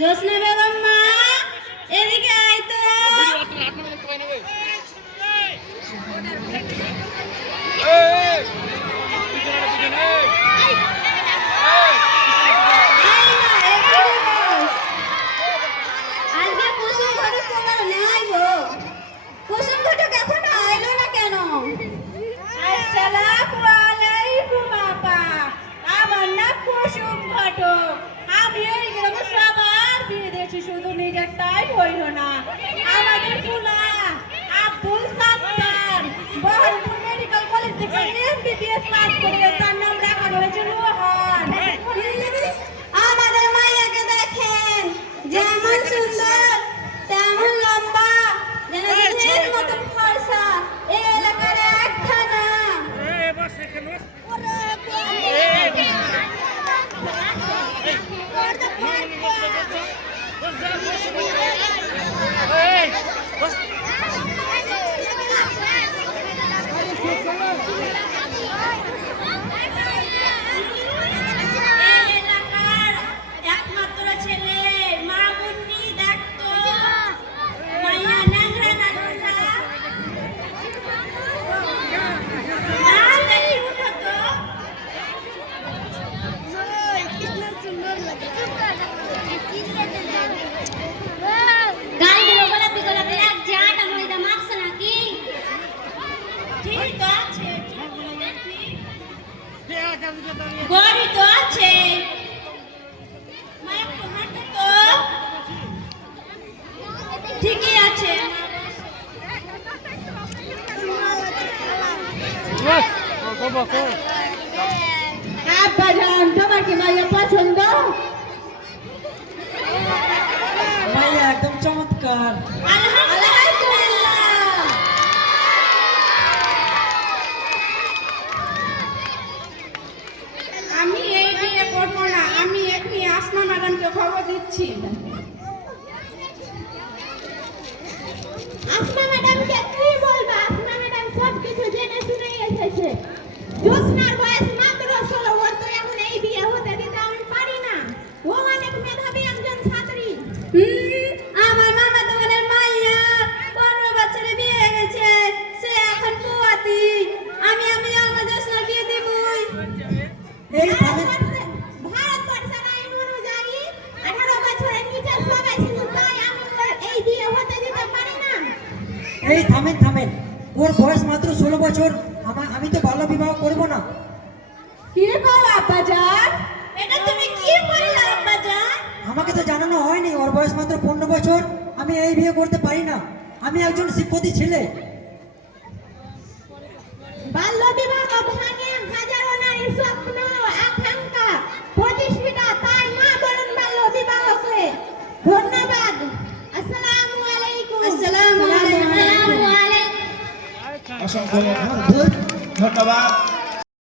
জোসনা বেগম মা এদিকে আয় তো। আজকে কুসুম ঘটক তোমার নাই গো। কুসুম ঘটক এখনো আইলো না কেন? আসসালামু আলাইকুম আপা, আমার নাম কুসুম ঘটক। আমি এই গ্রামে সবার বিয়ে দিয়েছি, শুধু নিজেরটাই হইল না। আমাদের ফুলা আব্দুল সাত্তার বহরমপুর মেডিকেল কলেজ থেকে এমবিবিএস পাস করে তার নাম রাখা হয়েছে রোহন। আমাদের মাইয়াকে দেখেন, যেমন সুন্দর তেমন লম্বা, যেন ছেলের মতন ফর্সা, এই এলাকার একখানা। একমাত্র ছেলে মা মুন্নি দেখতো মাইয়া ন্যাংরা না ঢোলা দেখি উঠতো। कितना सुंदर लगे গাড়িগুলো গোলাপি গোলাপি লাগছে, আটা ময়দা মাখছে নাকি? ঠিক আছে, গড়ি তো আছে, ঠিকই আছে। আব্বাজান, তোমার কি মাইয়া পছন্দ? মাইয়া একদম চমৎকার। আলহামদুলিল্লাহ। আমি এই বিয়ে করবো না, আমি এখনই আসমা ম্যাডামকে খবর দিচ্ছি। আসমা ম্যাডামকে কি বলবা? আসমা ম্যাডাম সবকিছু জেনে শুনে এসেছে। জোসনার বয়স মাত্র 16, ওর তো এখন এই বিয়ে হতে দিতে আমি পারি না। ও অনেক মেধাবী একজন ছাত্রী। আমার মামা দোকানের মাইয়া 15 বছরে বিয়ে হয়ে গেছে, সে এখন পোয়াতি। আমি আমার জোসনার বিয়ে দিবই। এই থামেন, ভারতবর্ষের আইন অনুযায়ী 18 বছরের নিচে সবাই ছিল, তাই আমি ওর এই বিয়ে হতে দিতে পারি না। এই থামেন থামেন, ওর বয়স মাত্র 16 বছর। আমি তো বাল্য বিবাহ করব না। কি কও আব্বাজান? এটা তুমি কি কইলা আব্বাজান? আমাকে তো জানানো হয়নি ওর বয়স মাত্র 15 বছর। আমি এই বিয়ে করতে পারি না। আমি একজন শিক্ষিত ছেলে। বাল্য বিবাহ ভাঙে হাজারো নারীর স্বপ্ন আকাঙ্ক্ষা প্রতিষ্ঠিতা, তাই না বলুন বাল্য বিবাহকে। ধন্যবাদ। আসসালামু আলাইকুম। আসসালামু আলাইকুম। অসংখ্য ধন্যবাদ।